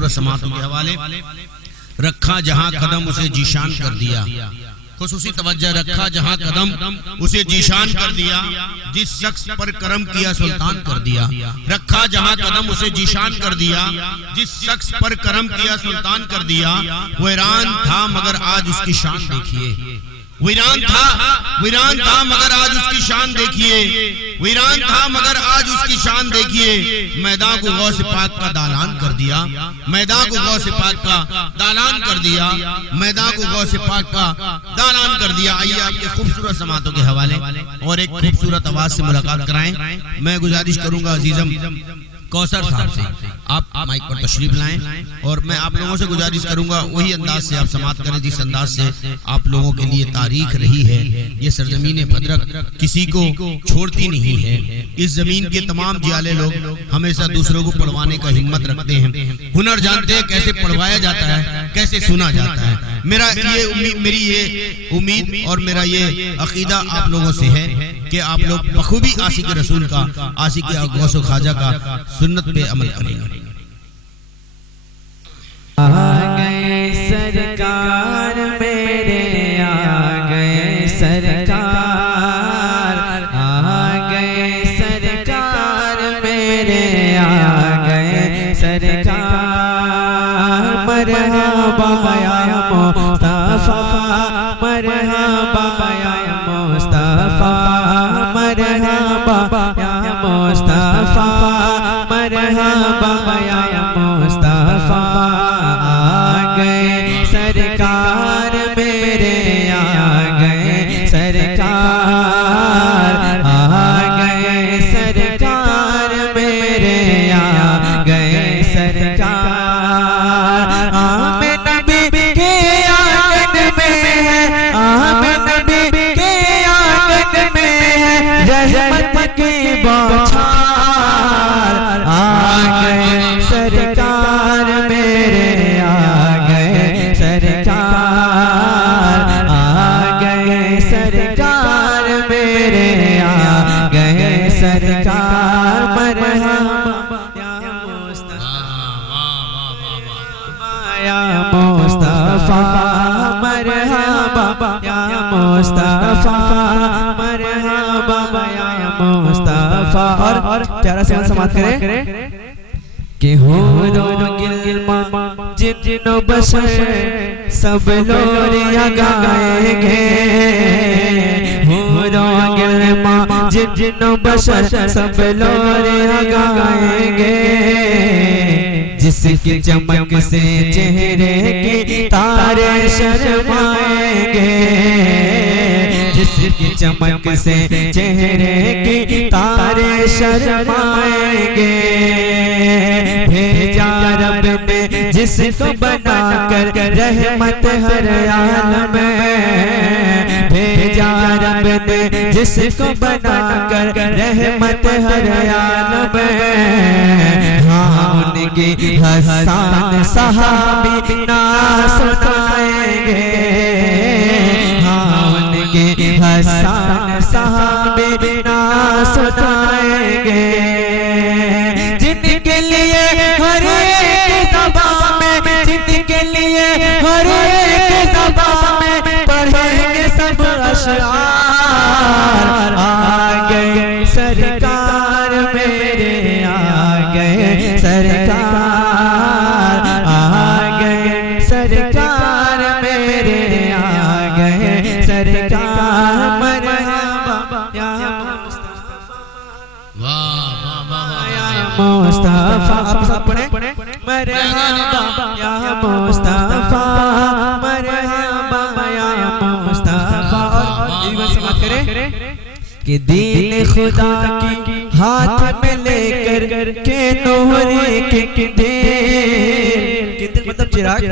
खूबसूरत समातों के हवाले। रखा जहां कदम उसे जीशान कर दिया, खुसूसी तवज्जो, रखा जहां कदम उसे जीशान कर दिया, जिस शख्स पर करम किया सुल्तान कर दिया। रखा जहां कदम उसे जीशान कर दिया, जिस शख्स पर करम किया सुल्तान कर दिया। वो वीरान था मगर आज उसकी शान देखिए, वीरान था मगर आज उसकी शान देखिए, वीरान था मगर आज उसकी शान देखिए। मैदान को गौस पाक का दालान कर दिया, मैदान को गौस पाक का दालान कर दिया, मैदान को गौस पाक का दालान कर दिया। आइए आपके खूबसूरत समातों के हवाले और एक खूबसूरत आवाज से मुलाकात कराएं। मैं गुजारिश करूंगा अजीजम कौसर साहब से, आप माइक पर तशरीफ लाएं और मैं आप लोगों से गुजारिश करूंगा वही अंदाज से आप समात करें जिस अंदाज से आप लोगों के लिए तारीख रही है। ये सरजमीन भद्रक किसी को छोड़ती नहीं है। इस जमीन के तमाम जियाले लोग हमेशा दूसरों को पढ़वाने का हिम्मत रखते हैं, हुनर जानते हैं कैसे पढ़वाया जाता है, कैसे सुना जाता है। मेरी ये उम्मीद और मेरा ये अकीदा आप लोगों से है कि आप लोग बखूबी आशिक रसूल का, आशिक गौस ख्वाजा का सुन्नत पे अमल करेंगे। आ गए सरकार मेरे, आ गए सरकार, आ गए सरकार मेरे, आ गए सरकार। मरहबा या मुस्तफा, मरहबा या मुस्तफा, मरहबा या मुस्तफा, मरहबा या मुस्तफा। आ गए सरकार मेरे, आ गए सरकार, आ गए सरकार मेरे, आ गए सरकार। आमिन नबी के आंगन में है, आमिन नबी के आंगन में है रहमत की बौछार। आ गए सरकार मेरे, आ गए सरकार, आ गए सरकार मेरे, आ गए सरकार। मरहबा या मुस्तफा, या मुस्तफा, मरहबा या मुस्तफा, मरहबा या मुस्तफा। और प्यारा से समात करें कि हो गिलमा जिन्नो बशर सब लोरिया गाएंगे, हो गिलमा जिन्नो बशर सब लोरिया गाएंगे। जिसकी चमक से चेहरे की तारे शर्माएंगे, जिसकी चमक से चेहरे की तारे शर्माएंगे। भेजा रब ने जिसको बनाकर रहमत हर आलम में, भेजा रब ने जिसको बनाकर रहमत हर आलम में। हाँ उनकी हसान सहाबी ना सुनाएंगे, हाँ उनकी हसान सहाबी ना सुनाएंगे। जिनके लिए हर एक ज़बान में, जिनके लिए हर एक ज़बान में पढ़ेंगे सब अशआर। आ गए सरकार मेरे, आ गए सरकार, आ गए सरकार मेरे, आ गए सरकार। मरहबा या मुस्तफा, आप सब पढ़ें। मरहबा या मुस्तफा, मरहबा या मुस्तफा। और एक बार समाप्त करें कि दीन खुदा की हाथ में लेकर के नूरी के किंदिल मतलब चिराग,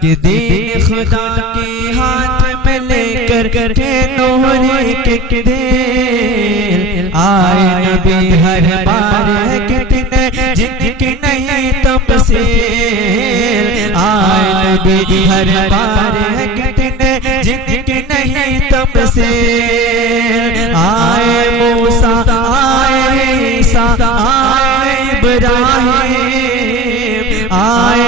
कि दीन खुदा की हाथ में लेकर के नूरी के किंदिल। आए नबी हर बार है कितने जिनकी नहीं तमसील, आए नबी हर बार है कितने जिनकी नहीं तमसील। आए मूसा, आए ईसा, आए इब्राहिम, आए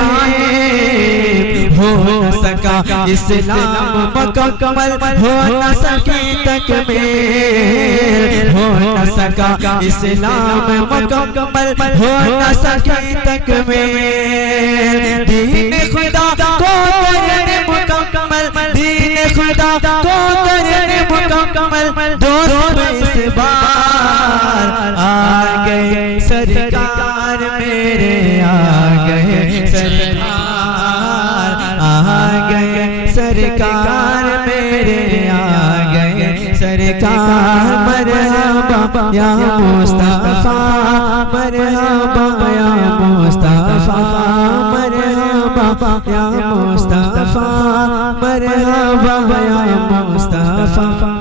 साहिब हो न सका इस्लाम मुकम्मल, हो न सकी तकमील, हो न सका इस्लाम मुकम्मल, हो न सकी तकमील। दीन खुदा को करने मुकम्मल, दीन खुदा को करने मुकम्मल, दोस्त इस बार आ गए सरकार मेरे, आ गए सरकार, आ गए सरकार मेरे, आ गए सरकार। मरहबा या मुस्तफा, मरहबा या मुस्तफा, मरहबा या मुस्तफा, मरहबा या मुस्तफा।